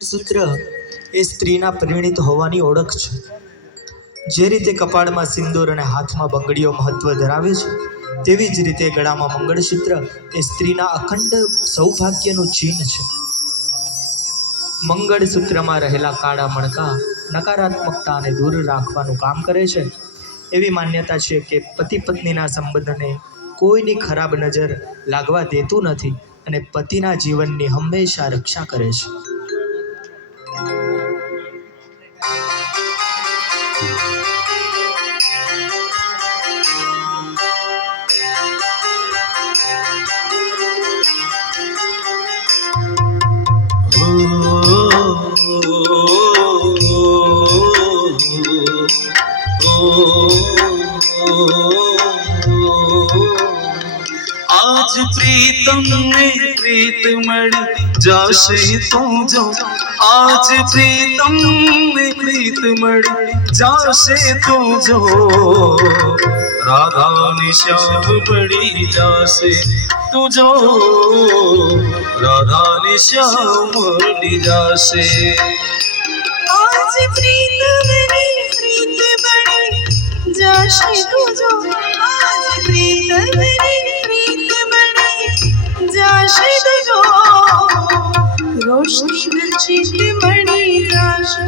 સૂત્ર એ સ્ત્રીના પરિણીત હોવાની ઓળખ છે। જે રીતે કપાળમાં સિંદૂર અને હાથમાં બંગડીઓ મહત્વ ધરાવે છે, તેવી જ રીતે ગળામાં મંગળસૂત્ર એ સ્ત્રીના અખંડ સૌભાગ્યનું ચિહ્ન છે। મંગળસૂત્રમાં રહેલા કાળા મણકા નકારાત્મકતાને દૂર રાખવાનું કામ કરે છે। એવી માન્યતા છે કે પતિ પત્નીના સંબંધને કોઈની ખરાબ નજર લાગવા દેતું નથી અને પતિના જીવનની હંમેશા રક્ષા કરે છે। आज प्रीतम ने प्रीत मणि जाशे तू जो, आज प्रीतम ने प्रीत मणि जाशे तू जो, राधा ने श्याम मणि जाशे तू जो, राधा ने श्याम मणि जाशे। आज प्रीतम ने प्रीत मणि जाशे तू जो, आज प्रीतम ने प्रीत मणि जाशे तू जो, रोशनी रचित मणि जाशे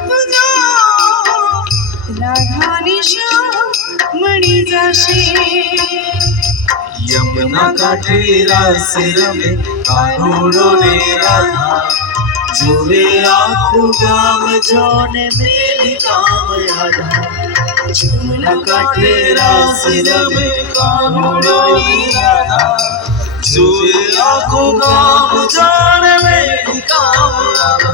तू जो, राधा ने श्याम मणि जाशे। यमुना काठे रास रमे कानूड़ो ने राधा, जुए आँखों गाम जोने मेरी काम राधा। यमुना काठे रास रमे कानूड़ो ने राधा, जुए आँखों गाम जोने मेरी काम राधा।